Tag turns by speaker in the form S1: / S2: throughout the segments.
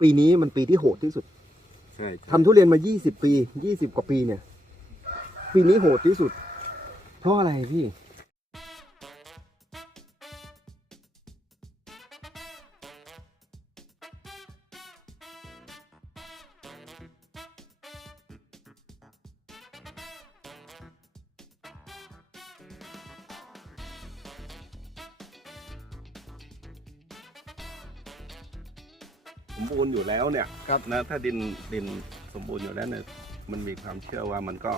S1: ปีนี้มันปีที่โหดที่สุด
S2: ใช่ใช่
S1: ทำทุเรียนมา 20 ปี 20 กว่าปีเนี่ย ปีนี้โหดที่สุด เพราะอะไรพี่ ครับ
S2: นะถ้าดินดินสมบูรณ์อยู่แล้วเนี่ยมันมีความเชื่อว่ามันก็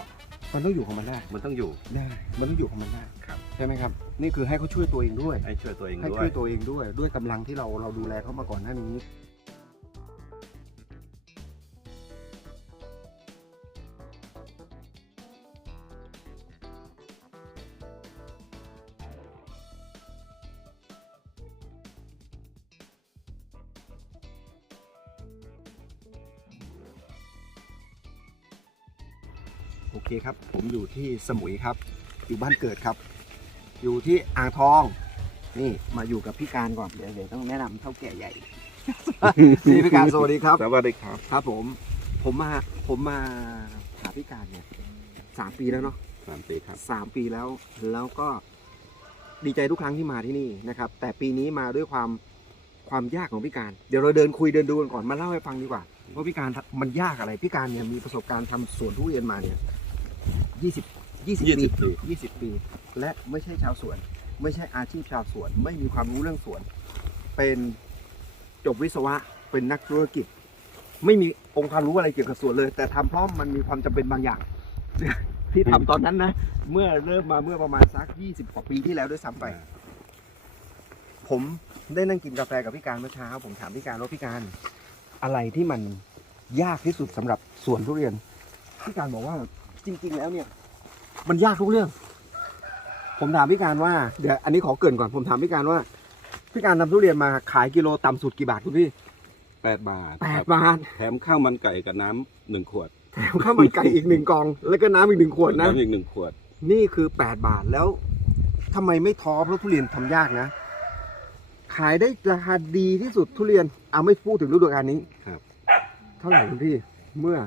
S1: มันต้องอยู่ของมันได้
S2: มันต้องอยู่
S1: ได้ มันต้องอยู่ของมันได้
S2: ครับ
S1: ใช่ไหมครับ นี่คือให้เขาช่วยตัวเองด้วย
S2: ให้ช่วยตัวเอง
S1: ให้
S2: ด้ว
S1: ช่วยยตัวเองด้วยด้วยกำลังที่เราเราดูแลเขามาก่อนหน้านี้ ที่สมุยครับ อยู่บ้านเกิดครับ อยู่ที่อ่างทอง นี่มาอยู่กับพี่การก่อนเดี๋ยวเดี๋ยวต้องแนะนำเท่าแก่ใหญ่ นี่พี่การสวัสดีครับ
S2: สวัสดีครับ
S1: ครับผม ผมมาผมมาหาพี่การเนี่ยสามปีแล้วเนาะ
S2: สามปีครับ
S1: สามปีแล้วแล้วก็ดีใจทุกครั้งที่มาที่นี่นะครับ แต่ปีนี้มาด้วยความความยากของพี่การ เดี๋ยวเราเดินคุยเดินดูกันก่อนมาเล่าให้ฟังดีกว่าว่าพี่การมันยากอะไรพี่การเนี่ยมีประสบการณ์ทำสวนทุเรียนมาเนี่ย ยี่สิบยี่สิบปี
S2: 20ปี
S1: ยี่สิบปี และไม่ใช่ชาวสวน ไม่ใช่อาชีพชาวสวน ไม่มีความรู้เรื่องสวน เป็นจบวิศวะเป็นนักธุรกิจ ไม่มีองค์ความรู้อะไรเกี่ยวกับสวนเลย แต่ทำเพราะมันมีความจำเป็นบางอย่าง ที่ทำตอนนั้นนะ เมื่อเริ่มมาเมื่อประมาณสักยี่สิบกว่าปีที่แล้วด้วยซ้ำไป ผมได้นั่งกินกาแฟกับพี่การเมื่อเช้า ผมถามพี่การว่าพี่การ อะไรที่มันยากที่สุดสำหรับสวนทุเรียนพี่การบอกว่า จริง ๆ แล้วเนี่ย มันยากทุกเรื่อง ผมถามพี่การว่าเดี๋ยวอันนี้ขอเกรินก่อนผมถามพี่การว่าพี่การทำทุเรียนมาขายกิโลต่ำสุดกี่บาทคุณพี่
S2: แปดบาท
S1: แป
S2: ค
S1: ด
S2: รับบา
S1: ท
S2: แถมข้าวมันไก่กับน้ำหนึ่งขวด
S1: แถมข้าวมันไก่อีกหนึ่งกล่อง แล้วก็น้ำอีกหนึ่งขวดนะ
S2: น้ำอีกหนึ่งขวด
S1: นี่คือแปดบาทแล้วทำไมไม่ท้อเพราะทุเรียนทำยากนะ ขายได้ราคาดีที่สุดทุเรียนเอาไม่พูดถึงฤดูกาลนี้
S2: ครับ
S1: เท่าไหร่คุณพี่เมื่อ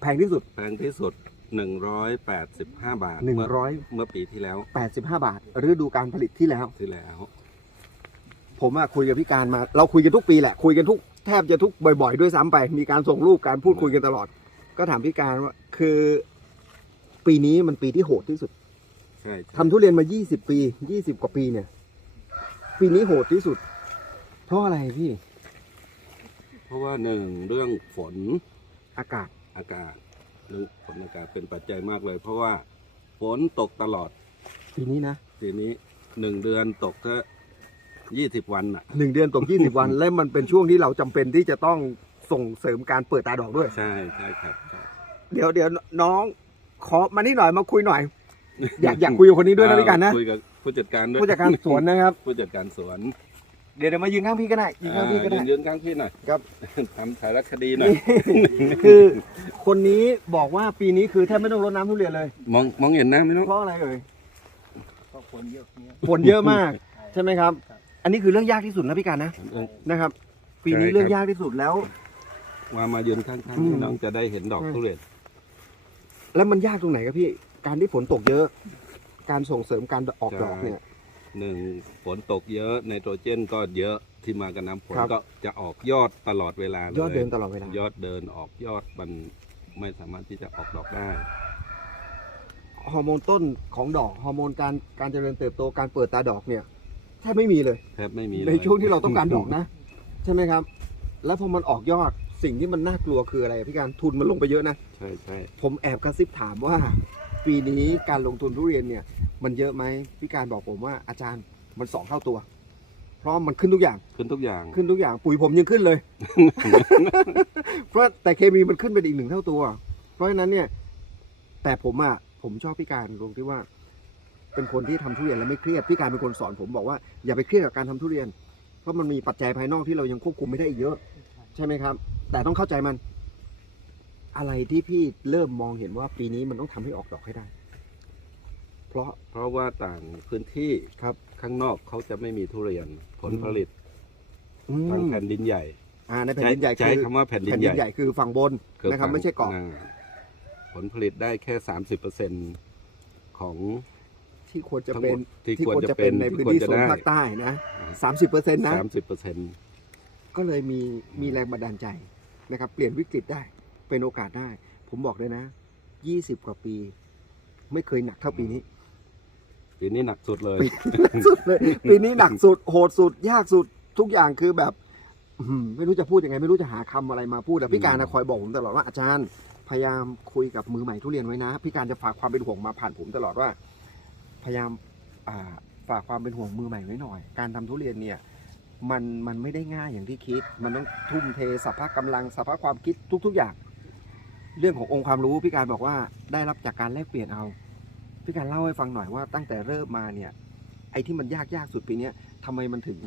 S1: แพงที่สุด
S2: แพงที่สุดหนึ่งร้อยแปดสิบห้าบาท
S1: หนึ่ง
S2: เมื่
S1: ร้อย
S2: เมื่อปีที่แล้ว
S1: แปดสิบห้าบาทฤดูการผลิตที่แล้ว
S2: ที่แล้ว
S1: ผมอะคุยกับพี่การมา เราคุยกันทุกปีแหละ คุยกันทุกแทบจะทุกบ่อย ๆ ด้วยซ้ำไป มีการส่งรูปการพูดคุยกันตลอด ก็ถามพี่การว่า คือ ปีนี้มันปีที่โหดที่สุด
S2: ใช่ใช่
S1: ทำทุเรียนมา 20 ปี 20 กว่าปีเนี่ย ปีนี้โหดที่สุด เพราะอะไรพี่
S2: เพราะว่าหนึ่งเรื่องฝน
S1: อากาศ
S2: อากาศเรื่องฝนอากาศเป็นปัจจัยมากเลย เพราะว่าฝนตกตลอด
S1: ปีนี้นะ
S2: ทีนี้หนึ่งเดือนตกก็ยี่สิบวันอะ
S1: หนึ่งเดือนตก 20 วัน และมันเป็นช่วงที่เราจำเป็นที่จะต้องส่งเสริมการเปิดตาดอกด้วย
S2: ใช่ใช่ครับใช่
S1: เดี๋ยวเดี๋ยวน้องขอมานี่หน่อยมาคุยหน่อย อยากอยากคุยกับคนนี้ด้วยนะพี่การนะ
S2: คุยกับผู้จัดการด้วย
S1: ผู้จัดการสวนนะครับ
S2: ผู้จัดการสวน
S1: เดี๋ยวเดี๋ยวมายืนข้างพี่ก็ได้ยืนข้างพี่ก็ได้
S2: อ่ายืนๆข้างพี่หน่อย
S1: ครับ
S2: ทำถ่ายรักคดีหน่อย
S1: คือคนนี้บอกว่าปีนี้คือแทบไม่ต้องรดน้ำทุเรียนเลย
S2: มองมองเห็นนะไม่ต้อง
S1: เพราะอะไรเอ่ย
S3: ก็คนเยอะเนี่ย
S1: ฝนเยอะมาก ใช่ไหมครับ อันนี้คือเรื่องยากที่สุดนะพี่การนะนะครับ ปีนี้
S2: ใช่ครับ
S1: เรื่องยากที่สุดแล้ว
S2: มามายืนข้าง
S1: อืม
S2: ๆน้องจะได้เห็นดอก
S1: ใช่
S2: ทุเรียน
S1: แล้วมันยากตรงไหนครับพี่ การที่ฝนตกเยอะ การส่งเสริมการออกดอกเนี่ย
S2: หนึ่งฝนตกเยอะไนโตรเจนก็เยอะที่มากับน้ำฝน
S1: ครับ
S2: ก็จะออกยอดตลอดเวลาเลย
S1: ยอดเดินตลอดเวลา
S2: ยอดเดินออกยอดมันไม่สามารถที่จะออกดอกได้
S1: ฮอร์โมนต้นของดอกฮอร์โมนการการเจริญเติบโตการเปิดตาดอกเนี่ยแทบไม่มีเลย
S2: แทบไม่มีเลย
S1: ในช่วงที่เราต้องการดอกนะ ใช่ไหมครับ แล้วพอมันออกยอดสิ่งที่มันน่ากลัวคืออะไรพี่การทุนมันลงไปเยอะนะ
S2: ใช่ใช่
S1: ผมแอบกระซิบถามว่า ปีนี้การลงทุนทุเรียนเนี่ย มันเยอะไหมพี่การบอกผมว่าอาจารย์มันสองเท่าตัว เพราะมันขึ้นทุกอย่าง
S2: ขึ้นทุกอย่าง
S1: ขึ้นทุกอย่างปุ๋ยผมยังขึ้นเลย เพราะแต่เคมีมันขึ้นเป็นอีกหนึ่งเท่าตัว เพราะฉะนั้นเนี่ย แต่ผมอะผมชอบพี่การตรงที่ว่า เป็นคนที่ทำทุเรียนแล้วไม่เครียดพี่การเป็นคนสอนผมบอกว่าอย่าไปเครียดกับการทำทุเรียน เพราะมันมีปัจจัยภายนอกที่เรายังควบคุมไม่ได้อีกเยอะ ใช่ไหมครับ แต่ต้องเข้าใจมัน อะไรที่พี่เริ่มมองเห็นว่าปีนี้มันต้องทำให้ออกดอกให้ได้ เพราะ
S2: เพราะว่าต่างพื้นที่
S1: ครับ
S2: ข้างนอกเขาจะไม่มีทุเรียนผล
S1: อืม
S2: ผลิต
S1: อื
S2: ทาง
S1: ม
S2: แผ่นดินใหญ่
S1: อ่าในแผ่นดินใหญ่
S2: ใช้
S1: คือ
S2: คำว่าแผ่นดิน
S1: แผ่น
S2: ให
S1: ดิ
S2: ญ่
S1: นใหญ่คือฝั่งบน
S2: คือ
S1: นะครับ
S2: ฝั่ง
S1: ไม่ใช่เกาะ
S2: อ่ผลผลิตได้แค่สามสิบเปอร์เซ็นของ
S1: ที่ควรจะ
S2: ทั้ง
S1: เป็
S2: หม
S1: น
S2: ดที่
S1: ที่
S2: ควร
S1: ควร
S2: จะ
S1: จะ
S2: เป็
S1: เป็นนในพื้นที่
S2: ที่
S1: โซ
S2: ควร
S1: น
S2: จะได้
S1: ภาคใต้นะสามสิบเปอร์เซ็นต์นะ
S2: สามสิบเปอร์เซ็นต์
S1: ก็เลยมีมีแรงบันดาลใจนะครับ เปลี่ยนวิกฤตได้เป็นโอกาสได้ ผมบอกเลยนะยี่สิบกว่าปี ไม่เคยหนักเท่าปีนี้
S2: ปีนี้หนักสุดเลย
S1: ปีหนักสุดเลยปีนี้หนักสุดโหดสุด ยากสุดทุกอย่างคือแบบอื้อหือไม่รู้จะพูดยังไง ไม่รู้จะหาคำอะไรมาพูดแต่พี่การนะคอยบอกผมตลอดว่าอาจารย์พยายามคุยกับมือใหม่ทุเรียนไว้นะพี่การจะฝากความเป็นห่วงมาผ่านผมตลอดว่า พยายามอ่าฝากความเป็นห่วงมือใหม่ไว้หน่อย การทำทุเรียนเนี่ยมันมันไม่ได้ง่ายอย่างที่คิด มันต้องทุ่มเทสภาพกำลังสภาพความคิดทุก ๆ อย่าง เรื่องขององค์ความรู้พี่การบอกว่าได้รับจากการแลกเปลี่ยนเอา พี่การเล่าให้ฟังหน่อยว่าตั้งแต่เริ่มมาเนี่ย ไอ้ที่มันยากยากสุดปีเนี้ยทำไมมันถึง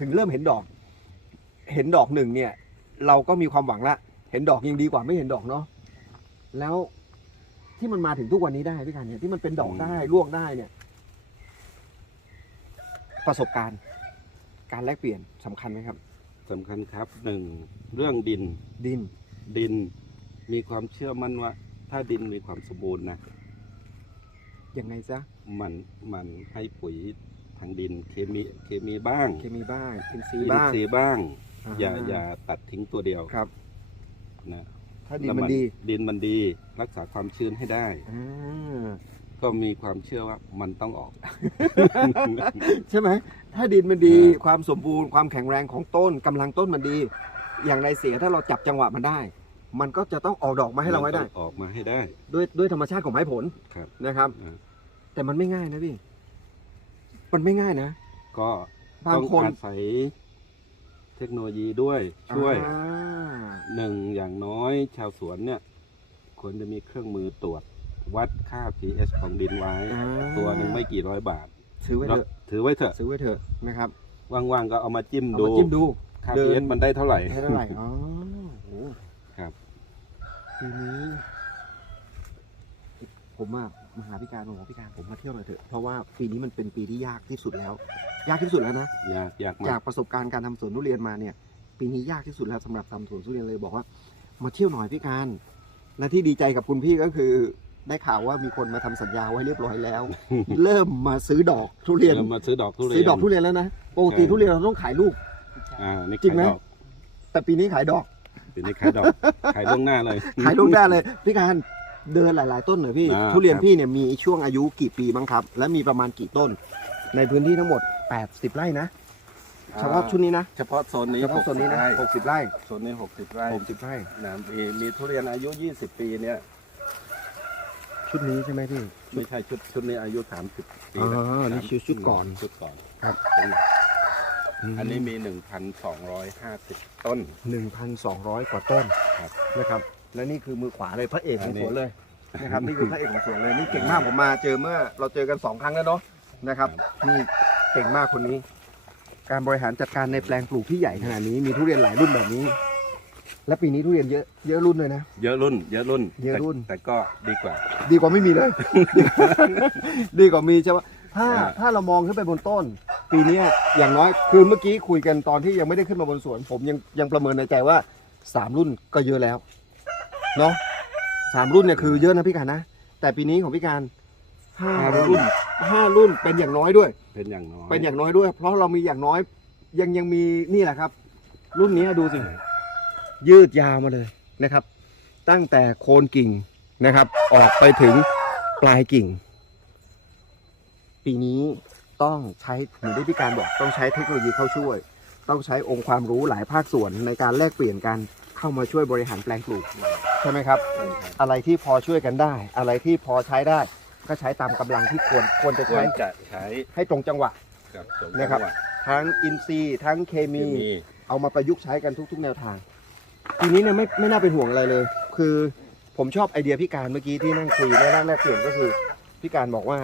S1: ถึงเริ่มเห็นดอก เห็นดอกหนึ่งเนี่ย เราก็มีความหวังละ เห็นดอกยังดีกว่าไม่เห็นดอกเนาะแล้วที่มันมาถึงทุกวันนี้ได้พี่การเนี่ยที่มันเป็นดอกได้ลวกได้เนี่ย ประสบการณ์ การแลกเปลี่ยนสำคัญไหมครับ
S2: สำคัญครับหนึ่งเรื่องดิน
S1: ดิน
S2: ดินมีความเชื่อมั่นว่า ถ้าดินมีความสมบูรณ์นะ
S1: ยังไงซะ
S2: มันมันให้ปุ๋ยทางดินเคมีเคมีบ้าง
S1: เคมีบ้างอินทรี
S2: อิ
S1: ย์
S2: น
S1: บ้าง
S2: ทรีย์บ้างาอย่าอย่าตัดทิ้งตัวเดียว
S1: ครับ
S2: นะ
S1: ถ้าดิน
S2: แล้ว
S1: มันดี
S2: ดินมันดี รักษาความชื้นให้ได้
S1: อ่า
S2: ก็มีความเชื่อว่ามันต้องออก
S1: ใช่ไหมถ้าดินมันดี
S2: อ่า
S1: ความสมบูรณ์ความแข็งแรงของต้นกำลังต้นมันดี อย่างในเสียถ้าเราจับจังหวะมันได้ มันก็จะต้องออกดอกมาให้เราไว้ได้
S2: นต้องออกมาให้ได้
S1: ด้วยด้วยธรรมชาติของไม้ผล
S2: ครับ
S1: นะครับ
S2: อ่า
S1: แต่มันไม่ง่ายนะพี่ มันไม่ง่ายนะ
S2: ก็
S1: บาง
S2: ต้อง
S1: คน
S2: อาศัยเทคโนโลยีด้วยช่วย
S1: อ่า
S2: หนึ่งอย่างน้อยชาวสวนเนี่ยควรจะมีเครื่องมือตรวจวัดค่า pH ของดินไว้
S1: อ่า
S2: ตัวหนึ่งไม่กี่ร้อยบาท
S1: ซื้อไว้เถอะ
S2: ถือไว้เถอะ
S1: ซื้อไว้เถอะนะครับ
S2: ว่างๆก็เอามาจิ้ม
S1: เอา
S2: ดู
S1: มาจิ้มดู
S2: ค่า
S1: เดิน
S2: pH มันได้เท่าไหร่
S1: ให้เท่าไหร่อ๋อโห
S2: ครับ
S1: ปีนี้ผมอะมาหาพี่การบอกว่าพี่การผมมาเที่ยวหน่อยเถอะเพราะว่าปีนี้มันเป็นปีที่ยากที่สุดแล้ว ยากที่สุดแล้วนะ
S2: ยากยากมา
S1: จากกประสบการณ์การทำสวนทุเรียนมาเนี่ย ปีนี้ยากที่สุดแล้วสำหรับทำสวนทุเรียนเลยบอกว่า มาเที่ยวหน่อยพี่การ และที่ดีใจกับคุณพี่ก็คือ ได้ข่าวว่ามีคนมาทำสัญญาไว้เรียบร้อยแล้ว เริ่มมาซื้อดอกทุเรียน
S2: เรามาซื้อดอกทุเรียน
S1: ซื้อดอกทุเรียนแล้วนะปกติ
S2: ใช่
S1: ทุเรียนเราต้องขายลูก
S2: อ่านี่
S1: จริงไหม
S2: ขายดอก
S1: แต่ปีนี้ขายดอก
S2: ปีนี้ขายดอก ขายล่วงหน้าเลย
S1: ขายลูกได้เลยพี่การเดินหลาย ๆ ต้นหน่อยพี่
S2: อ่า
S1: ทุเรียน
S2: ครับ
S1: พี่เนี่ยมีช่วงอายุกี่ปีบ้างครับ และมีประมาณกี่ต้น ในพื้นที่ทั้งหมด 80 ไร่นะเฉพาะชุดนี้นะ
S2: เฉพาะโซนนี้
S1: เฉพาะโซนนี้นะ
S2: หกสิบ
S1: 60ไร่
S2: โซนนี้หกสิบไร่
S1: 60ไร่
S2: นะมีมีทุเรียนอายุยี่สิบปีเนี่ย
S1: ชุดนี้ใช่ไหมพี่
S2: ไม่ใช่ชุดชุดนี้อายุสามสิบปี
S1: อ๋อ
S2: แล้ว
S1: นี่ชุดชุดก่อน
S2: ชุดก่อน
S1: ครับ
S2: อันนี้ มีหนึ่งพันสองร้อยห้าสิบต้น
S1: 1,200 กว่าต้น
S2: ครับ
S1: นะครับ และนี่คือมือขวาเลยพระเอกข
S2: อั
S1: อง
S2: นนี้
S1: สวนเลยนะครับนี่คือพระเอกของสวนเลยนี่เก่งมากผมมาเจอเมื่อ เราเจอกันสองครั้งแล้วเนาะนะครับนี่เก่งมากคนนี้ การบริหารจัดการในแปลงปลูกที่ใหญ่ขนาดนี้มีทุเรียนหลายรุ่นแบบนี้ และปีนี้ทุเรียนเยอะเยอะรุ่นเลยนะ
S2: เยอะรุ่น เยอะรุ่น
S1: เยอะรุ่น
S2: แต่แต่ก็ดีกว่า
S1: ดีกว่าไม่มีเลย ดีกว่ามีใช่ปะถ้า
S2: อ่า
S1: ถ้าเรามองขึ้นไปบนต้น ปีเนี้ยอย่างน้อยคือเมื่อกี้คุยกันตอนที่ยังไม่ได้ขึ้นมาบนสวน ผมยังยังประเมินในใจว่าสามรุ่นก็เยอะแล้วเนาะสามรุ่นเนี่ยคือเยอะนะพี่การนะ แต่ปีนี้ของพี่การห้ารุ่นห้ารุ่นเป็นอย่างน้อยด้วย
S2: เป็นอย่างน้อย
S1: เป็นอย่างน้อยด้วย เพราะเรามีอย่างน้อยยังยังมีนี่แหละครับ รุ่นนี้ดูสิ ยืดยาวมาเลยนะครับ ตั้งแต่โคนกิ่งนะครับ ออกไปถึงปลายกิ่ง ปีนี้ ต้องใช้เหมือนที่พี่การบอกต้องใช้เทคโนโลยีเข้าช่วย ต้องใช้องค์ความรู้หลายภาคส่วนในการแลกเปลี่ยนกันเข้ามาช่วยบริหารแปลงปลูกใช่ไหมครับ
S2: ใช่ครับ
S1: อะไรที่พอช่วยกันได้ อะไรที่พอใช้ได้ ก็ใช้ตามกำลังที่ควรควรจะ
S2: คว
S1: ใช้
S2: รจะใช้
S1: ให้ตรงจังหวะ
S2: กับสม
S1: นะครับ
S2: จังหว
S1: ทั้งอินทรีย์ทั้งเค
S2: เค
S1: มี
S2: มี
S1: เอามาประยุกต์ใช้กันทุก ๆ แนวทาง ทีนี้เนี่ยไม่ไม่น่าเป็นห่วงอะไรเลย คือผมชอบไอเดียพี่การเมื่อกี้ที่นั่งคุยและนั่งแลกเปลี่ยนก็คือพี่การบอกว่า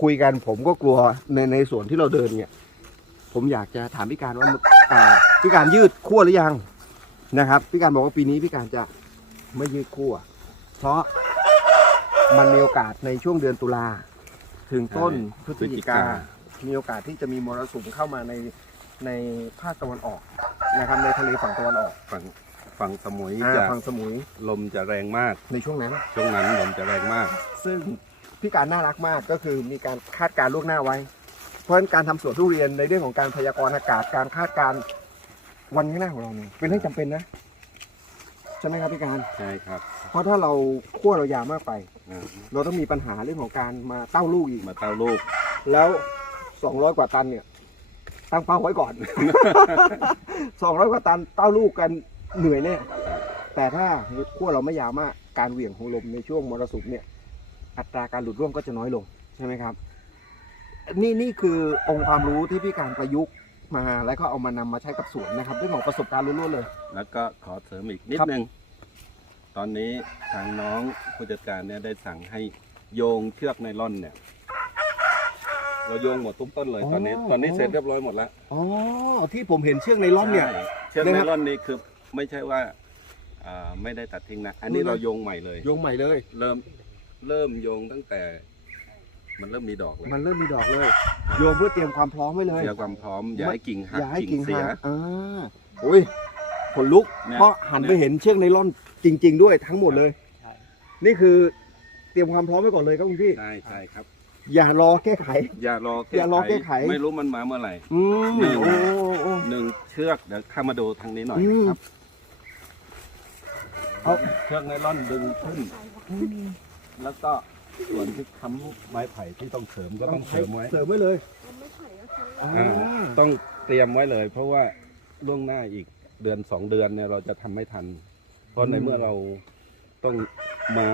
S1: คุยกันผมก็กลัวในในส่วนที่เราเดินเนี่ย ผมอยากจะถามพี่การว่าอ่าพี่การยืดขั้วหรือยังนะครับพี่การบอกว่าปีนี้พี่การจะไม่ยืดขั้วเพราะมันมีโอกาสในช่วงเดือนตุลาถึงต้นพฤศจิกามีโอกาสที่จะมีมรสุมเข้ามาในในภาคตะวันออกนะครับในทะเลฝั่งตะวันออก
S2: ฝั่งฝั่งสมุย
S1: อ่า
S2: จะ
S1: ฝั่งสมุย
S2: ลมจะแรงมาก
S1: ในช่วงนั้น
S2: ช่วงนั้นลมจะแรงมาก
S1: ซึ่ง พี่การน่ารักมากก็คือมีการคาดการณ์ล่วงหน้าไว้ เพราะฉะนั้นการทำสวนทุเรียนในเรื่องของการพยากรณ์อากาศการคาดการณ์วันข้างหน้าของเราเนี่ยเป็นเรื่องจำเป็นนะใช่ไหมครับพี่การ
S2: ใช่ครับ
S1: เพราะถ้าเราขั้วเรายาวมากไป
S2: อ่า
S1: เราต้องมีปัญหาเรื่องของการมาเต้าลูกอีก
S2: มาเต้าลูก
S1: แล้ว200กว่าตันเนี่ยตั้งเป้าไว้ก่อน 200กว่าตันเต้าลูกกันเหนื่อยแน่แต่ถ้าขั้วเราไม่ยาวมากการเหวี่ยงของลมในช่วงมรสุมเนี่ย อัตราการหลุดร่วงก็จะน้อยลงใช่ไหมครับ นี่นี่คือองค์ความรู้ที่พี่การประยุกต์มาแล้วก็เอามานำมาใช้กับสวนนะครับเรื่องของประสบการณ์ล้วนๆเลย
S2: แล้วก็ขอเสริมอีกนิด
S1: ครับ
S2: นึงตอนนี้ทางน้องผู้จัดการเนี่ยได้สั่งให้โยงเชือกไนล่อนเนี่ย เราโยงหมดทุกต้นเลยตอนนี้ ตอนนี้เสร็จเรียบร้อยหมดแล้ว
S1: อ๋อที่ผมเห็นเชือกในร่อนเนี่ย
S2: ใช่เชือก
S1: นะ
S2: ไน
S1: ครับ
S2: ล่อนนี่คือไม่ใช่ว่าอ่าไม่ได้ตัดทิ้งนะ อันนี้
S1: รู้นะ
S2: เราโยงใหม่เลย
S1: โยงใหม่เลย
S2: เริ่ม เริ่มโยงตั้งแต่ มันเริ่มมีดอกเลย
S1: มันเริ่มมีดอกเลย โยงเพื่อเตรียมความพร้อมไว้เลย
S2: เสียความพร้อมอย่าให้กิ่งหัก
S1: อย่าให้
S2: กิ่
S1: กิ่
S2: ง
S1: ง
S2: เสีย
S1: หักอ่าโอ้ยขนลุก
S2: เนี่ย
S1: เพราะหันไปเห็นเชือกไนล่อนจริง ๆ ด้วยทั้งหมดเลย
S3: ใช่
S1: นี่คือเตรียมความพร้อมไว้ก่อนเลยครับคุณพี่
S2: ใช่ใช่ครับ
S1: อย่ารอแก้ไข
S2: อย่ารอ
S1: อย่ารอแก้ไข
S2: ไม่รู้มันมาเมื่อไหร่
S1: อืม
S2: หนึ่ง
S1: โอ้โอ้
S2: หนึ่งเชือกเดี๋ยวเข้ามาดูทางนี้หน่อย
S1: อืม
S2: ครับ
S1: เอา
S2: เชือกไนล่อนดึงขึ้น แล้วก็ส่วนที่ค้ำไม้ไผ่ที่ต้องเสริมก็ต้องเสริมไว้
S1: เสริมไว้เลยอ่า
S2: อ่าต้องเตรียมไว้เลย เพราะว่าล่วงหน้าอีกเดือนสองเดือนเนี่ยเราจะทำไม่ทัน เพราะในเมื่อเราต้องมา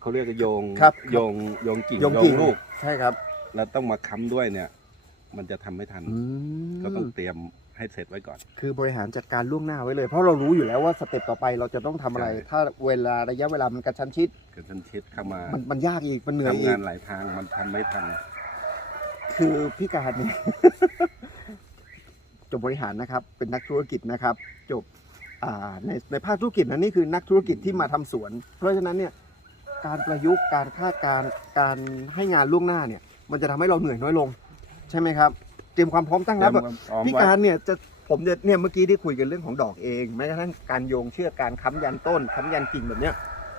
S2: เขาเรียกว่าโยง
S1: ครับ
S2: โยงโยงกิ่ง
S1: โยงกิ่ง
S2: ลูก
S1: ใช่ครับ
S2: แล้วต้องมาค้ำด้วยเนี่ย มันจะทำไม่ทัน
S1: อืม
S2: ก็ต้องเตรียม ให้เสร็จไว้ก่อน
S1: คือบริหารจัดการล่วงหน้าไว้เลย เพราะเรารู้อยู่แล้วว่าสเต็ปต่อไปเราจะต้องทำอะไร
S2: ใช่
S1: ถ้าเวลาระยะเวลามันกระชั้นชิด
S2: เกิดทันชิดเข้ามา
S1: มันมันยากอีก มันเหนื่อย
S2: ทำ
S1: อี
S2: งาก นหลายทางมันทำไม่ทัน
S1: คือพี่การเนี่ย จบบริหารนะครับ เป็นนักธุรกิจนะครับ จบอ่าในในภาคธุรกิจนะนี่คือนักธุรกิจที่มาทำสวน เพราะฉะนั้นเนี่ยการประยุกต์การคาดการณ์การให้งานล่วงหน้าเนี่ย มันจะทำให้เราเหนื่อยน้อยลง ใช่ไหมครับ เตรียมความพร้อมตั้งรับ
S2: เตรียมความพร้อม
S1: พี่
S2: ไว้
S1: การเนี่ยจะผมจะเนี่ยเมื่อกี้ที่คุยกันเรื่องของดอกเองแม้กระทั่งการโยงเชือกการค้ำยันต้นค้ำยันกิ่งแบบเนี้ย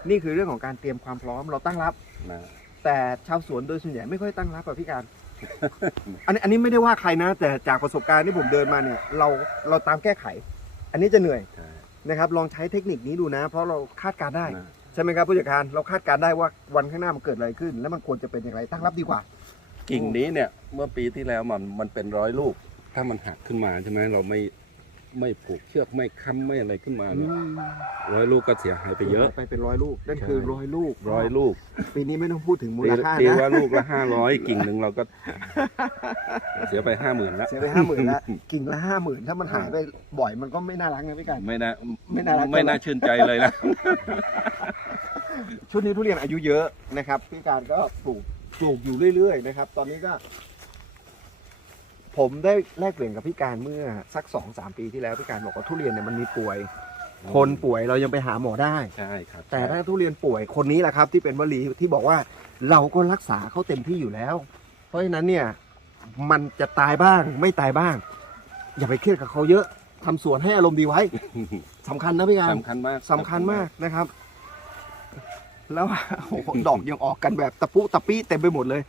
S1: นี่คือเรื่องของการเตรียมความพร้อมเราตั้งรับ
S2: นะ
S1: แต่ชาวสวนโดยส่วนใหญ่ไม่ค่อยตั้งรับอะพี่การ อันนี้อันนี้ไม่ได้ว่าใครนะ แต่จากประสบการณ์ที่ผมเดินมาเนี่ย เราเราตามแก้ไข อันนี้จะเหนื่อย
S2: ใช่
S1: นะครับลองใช้เทคนิคนี้ดูนะ เพราะเราคาดการณ์ได้
S2: นะ
S1: ใช่ไหมครับผู้จัดการเราคาดการณ์ได้ว่าวันข้างหน้ามันเกิดอะไรขึ้น แล้วมันควรจะเป็นอย่างไรตั้งรับดีกว่า
S2: กิ่งนี้เนี่ยเมื่อปีที่แล้วมันมันเป็นร้อยลูก ถ้ามันหักขึ้นมาใช่ไหมเราไม่ไม่ผูกเชือกไม่ค้ำไม่อะไรขึ้นมาเนี่ยร้อยลูกก็เสียหายไปเยอะ
S1: ไปเป็นร้อยลูกนั่น
S2: ใช่
S1: คือร้อยลูก
S2: ร้อยลูก
S1: ปีนี้ไม่ต้องพูดถึงมู
S2: ตี
S1: ลค่า
S2: ตี
S1: นะ
S2: ว่าลูกละห้าร้อยกิ่งหนึ่งเราก็ เสียไปห้าหมื่นแล้ว
S1: เสียไปห้าหมื่นแล้วกิ่งละห้าหมื่นถ้ามันหายไปบ่อยมันก็ไม่น่ารักนะพี่การ
S2: ไม่น่า
S1: ไม่น่ารัก
S2: ไม่น่าชื่นใจเลยนะ
S1: ชุดนี้ทุเรียนอายุเยอะนะครับพี่การก็ปลูก ปลูกอยู่เรื่อย ๆ นะครับ ตอนนี้ก็ ผมได้แลกเปลี่ยนกับพี่การเมื่อสักสองสามปีที่แล้วพี่การบอกว่าทุเรียนเนี่ยมันมีป่วย คนป่วยเรายังไปหาหมอได้
S2: ใช่ครับ
S1: แต่ถ้าทุเรียนป่วยคนนี้แหละครับ ที่เป็นวลีที่บอกว่าเราก็รักษาเขาเต็มที่อยู่แล้ว เพราะฉะนั้นเนี่ย มันจะตายบ้างไม่ตายบ้าง อย่าไปเครียดกับเขาเยอะทำสวนให้อารมณ์ดีไว้สำคัญนะพี่การ
S2: สำคัญมาก
S1: สำคัญมากนะครับ แล้วโอ้โหดอกยังออกกันแบบตะปุตะปี้เต็มไปหมดเลย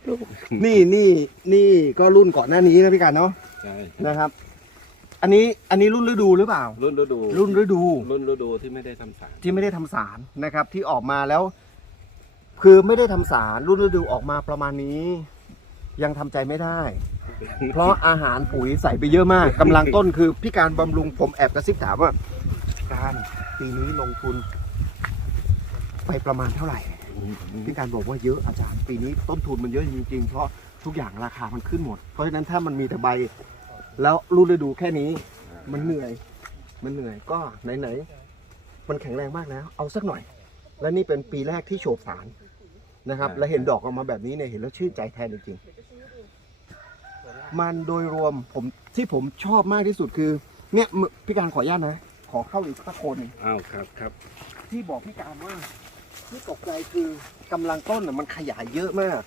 S1: นี่นี่นี่ก็รุ่นก่อนหน้านี้นะพี่การเนาะ
S2: ใช่
S1: นะครับ อันนี้อันนี้รุ่นฤดูหรือเปล่า
S2: รุ่นฤดู
S1: รุ่นฤดู
S2: รุ่นฤดูที่ไม่ได้ทำสาร
S1: ที่ไม่ได้ทำสารนะครับ ที่ออกมาแล้ว คือไม่ได้ทำสารรุ่นฤดูออกมาประมาณนี้ ยังทำใจไม่ได้ เพราะอาหารปุ๋ยใส่ไปเยอะมากกำลังต้นคือพี่การบำรุงผมแอบกระซิบถามว่า การปีนี้ลงทุน ไปประมาณเท่าไหร่พี่การบอกว่าเยอะอาจารย์ ปีนี้ต้นทุนมันเยอะจริงๆ เพราะทุกอย่างราคามันขึ้นหมด เพราะฉะนั้นถ้ามันมีแต่ใบ แล้วรุ่นฤดูแค่นี้ มันเหนื่อย มันเหนื่อยก็ไหนๆมันแข็งแรงมากแล้ว เอาสักหน่อย และนี่เป็นปีแรกที่โฉบสารนะครับ และเห็นดอกออกมาแบบนี้เนี่ยเห็นแล้วชื่นใจแทนจริงๆมันโดยรวมผมที่ผมชอบมากที่สุดคือเนี่ยมึพี่การขออนุญาตนะ ขอเข้าอีกสักคนหนึ่ง
S2: อ้าวครับครับ
S1: ที่บอกพี่การว่า ที่ตกใจคือกำลังต้นน่ะมันขยายเยอะมาก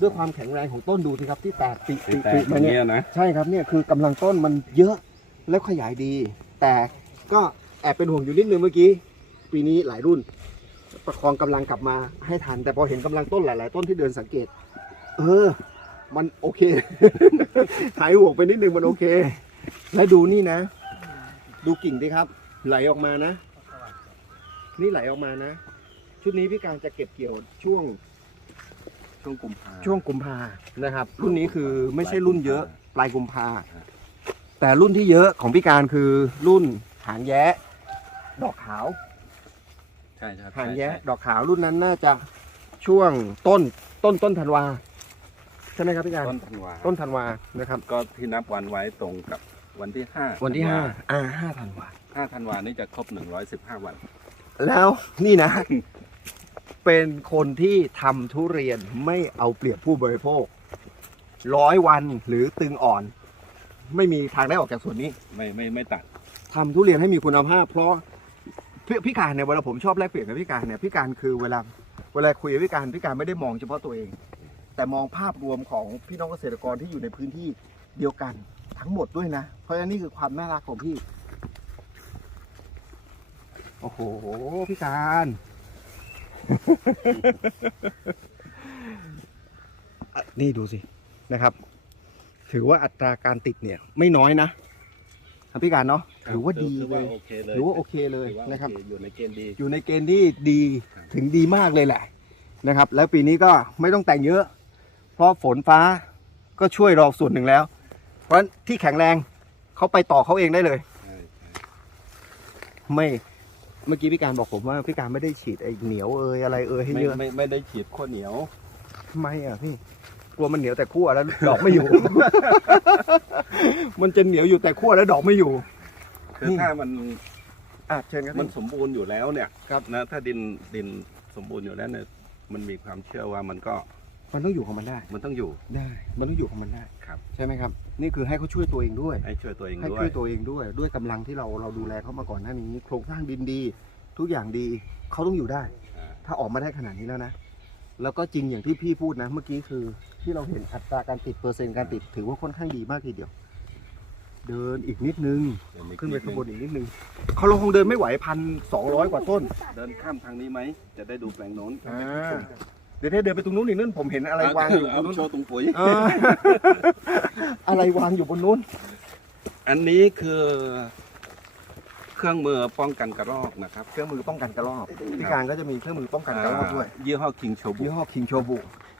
S1: ด้วยความแข็งแรงของต้นดูสิครับที่แตกปีปี
S2: แต่
S1: ปี
S2: อ
S1: มา
S2: ย่าง
S1: เนี่ย
S2: เงี้ยนะ
S1: ใช่ครับเนี่ยคือกำลังต้นมันเยอะแล้วขยายดี แต่ก็แอบเป็นห่วงอยู่นิดนึงเมื่อกี้ ปีนี้หลายรุ่น ประคองกำลังกลับมาให้ทัน แต่พอเห็นกำลังต้นหลาย ๆ ต้นที่เดินสังเกต เออ มันโอเค หายห่วงไปนิดนึงมันโอเค แล้วดูนี่นะ ดูกิ่งดิครับ ไหลออกมานะ นี่ไหลออกมานะ ชุดนี้พี่การจะเก็บเกี่ยวช่วง
S2: ช่วงกุมภา
S1: ช่วงกุมภานะครับ รุ่นนี้คือไม่ใช่รุ่นเยอะปลายกุมภา
S2: ครับ
S1: แต่รุ่นที่เยอะของพี่การคือรุ่นหางแย้ดอกขาว
S2: ใช่ครับ
S1: หางแย้ดอกขาวรุ่นนั้นน่าจะช่วงต้นต้นต้นธันวาใช่ไหมครับพี่การ
S2: ต้นธันวา
S1: ต้นธันวานะครับ
S2: ก็ที่นับวันไว้ตรงกับวันที่ห้า
S1: วันที่ห้าอ่าห้าธันวา
S2: ห้าธันวานี่จะครบหนึ่งร้อยสิบห้าวัน
S1: แล้วนี่นะ เป็นคนที่ทำทุเรียนไม่เอาเปรียบผู้บริโภค ร้อยวันหรือตึงอ่อน ไม่มีทางได้ออกจากส่วนนี้
S2: ไม่ไม่ไม่ตัด
S1: ทำทุเรียนให้มีคุณภาพ เพราะพี่พี่การเนี่ยเวลาผมชอบแลกเปลี่ยนกับพี่การเนี่ยพี่การคือเวลาเวลาคุยกับพี่การพี่การไม่ได้มองเฉพาะตัวเอง แต่มองภาพรวมของพี่น้องเกษตรกรที่อยู่ในพื้นที่เดียวกันทั้งหมดด้วยนะ เพราะฉะนั้นนี่คือความน่ารักของพี่ โอ้โห พี่การอะ นี่ดูสินะครับ ถือว่าอัตราการติดเนี่ย ไม่น้อยนะครับพี่การเนาะถือว่าดี
S2: ถือ
S1: เล
S2: ว่ายโอเคเลย
S1: ถือว่าโอเคเลย
S2: ถือว่า
S1: นะครับ
S2: โอเอยู่ในเกณฑ์ดี
S1: อยู่ในเกณฑ์ที่ดี
S2: ครับ
S1: ถึงดีมากเลยแหละนะครับ แล้วปีนี้ก็ไม่ต้องแต่งเยอะ เพราะฝนฟ้าก็ช่วยเราส่วนหนึ่งแล้ว เพราะฉะนั้นที่แข็งแรงเขาไปต่อเขาเองได้เลย
S2: ใช่ใช่
S1: ไม่ เมื่อกี้พี่การบอกผมว่าพี่การไม่ได้ฉีดไอ้เหนียวเอยอะไรเอยให้
S2: ไม่
S1: เยอะ
S2: ไม่ไม่ได้ฉีดข้าวเหนียว
S1: ทำไมอะพี่กลัวมันเหนียวแต่ขั้วแล้วดอกไม่อยู่ มันจะเหนียวอยู่แต่ขั้วแล้วดอกไม่อยู่
S2: คือ
S1: นี่
S2: ถ้ามัน
S1: อะเชิญครับ
S2: มัน
S1: พี่
S2: สมบูรณ์อยู่แล้วเนี่ย
S1: ครับ
S2: นะถ้าดินดินสมบูรณ์อยู่แล้วเนี่ยมันมีความเชื่อว่ามันก็
S1: มันต้องอยู่ของมันได้
S2: มันต้องอยู่
S1: ได้ มันต้องอยู่ของมันได้
S2: ครับ
S1: ใช่ไหมครับ นี่คือให้เขาช่วยตัวเองด้วย
S2: ให้ช่วยตัวเอง
S1: ให้
S2: ด้ว
S1: ช่วยยตัวเองด้วย ด้วยกำลังที่เราเราดูแลเขามาก่อนหน้านี้ โครงสร้างดินดี ทุกอย่างดีเขาต้องอยู่ได้
S2: อ่า
S1: ถ้าออกมาได้ขนาดนี้แล้วนะ แล้วก็จริงอย่างที่พี่พูดนะ เมื่อกี้คือที่เราเห็นอัตราการติดเปอร์เซ็นต์การติดถือว่าค่อนข้างดีมากทีเดียว เดินอีกนิดนึง
S2: เดี๋ยว
S1: ขึ้นไปข้างบนอีกนิดนึงเขาเราคงเดินไม่ไหวพันสองร้อยกว่าต้น
S2: เดินข้ามทางนี้ไหม จะได้ดูแปลงโน้น
S1: อ่าเดี๋ยวเดินไปตรงนู้นอีกนั่นผมเห็นอะไรวางอยู่บ
S2: เอา
S1: นนู้น
S2: โชว์ตรงปุ๋ย
S1: เอออะไรวางอยู่บนนู้น
S2: อันนี้คือเครื่องมือป้องกันกระรอกนะครับ
S1: เครื่องมือป้องกันกระรอกพี่การก็จะมีเครื่องมือป้องกันกระรอกด้วยา
S2: ยี่ห้อคิงโชบุ
S1: ยี่ห้อคิงโชบุ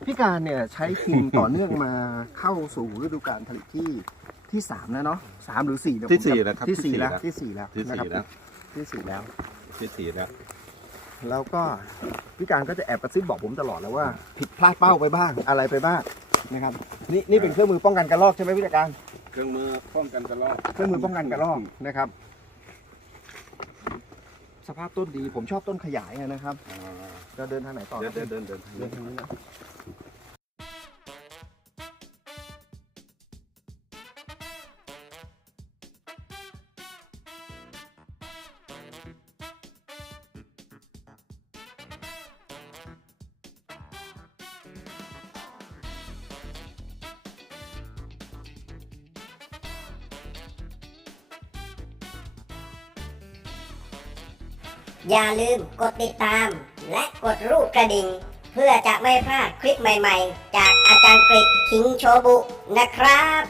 S1: พี่การเนี่ยใช้คิงต่อเนื่องมาเข้าสู่ฤดูกาลผลิตที่ที่สามแล้วเนาะสามหรือสี่เนี่ย
S2: ที่สี่
S1: จำ
S2: แล้วครับที่สี่
S1: แล้ว
S2: แล้ว
S1: ที่สี่แล้ว
S2: ที่
S1: นะค
S2: สี่
S1: รับ
S2: แล้ว
S1: ที่สี่แล้ว
S2: ที่สี่แล้ว
S1: แล้วก็พี่การก็จะแอบกระซิบบอกผมตลอดแล้วว่า ผิดพลาดเป้าไปบ้างอะไรไปบ้างนะครับนี่นี่เป็นเครื่องมือป้องกันกระรอกใช่ไหมพี่การ
S2: เครื่องมือป้องกันกระรอก
S1: เครื่องมือป้องกันกระรอกนะครับ สภาพต้นดีผมชอบต้นขยายอะนะครับ
S2: อ่า
S1: เราเดินทางไหนต่อ
S2: เดิน
S1: ครับ
S2: เดินเดินเดิน
S1: เดินทางนี้นะ
S4: อย่าลืมกดติดตาม และกดรูปกระดิ่ง เพื่อจะไม่พลาดคลิปใหม่ๆ จากอาจารย์กริกคิงโชบุนะครับ